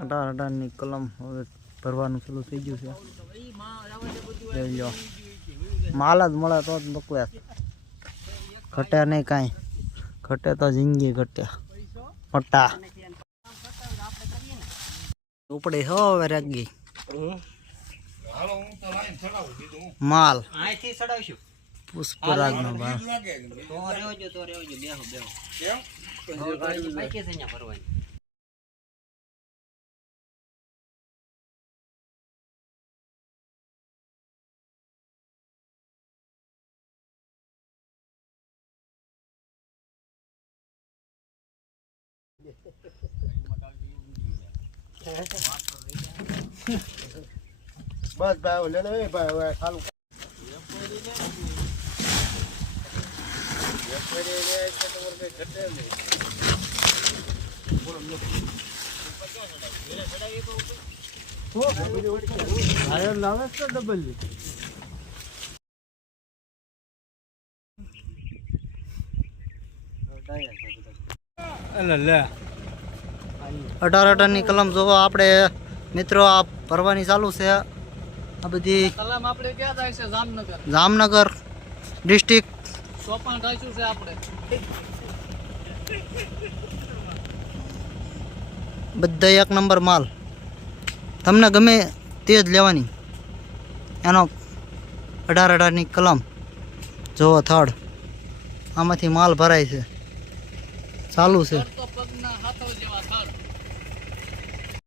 18 કલમ હવે ભરવાનું ચાલુ થઈ ગયું છે. લઈ લો માલ જ મળે તો જ બકવાસ ઘટે નહીં કાંઈ. ઘટે તો જિંદગી ઘટે મોટા ઉપડે હવે રાગી માલ પુષ્પરાજ નો ભાવ બસ ભાઈ લે લે ભાઈ ચાલુ ડબલ 18 કલમ જોવો આપણે મિત્રો. આ ભરવાની ચાલુ છે. આ બધી કલમ આપણે ક્યાં જાય છે? જામનગર. જામનગર ડિસ્ટ્રિક્ટ. ચોપાણ રાખ્યું છે આપણે. બધા 1 નંબર માલ. તમને ગમે તે જ લેવાની. એનો 18 કલમ જોવો થડ. આમાંથી માલ ભરાય છે. ચાલુ છે.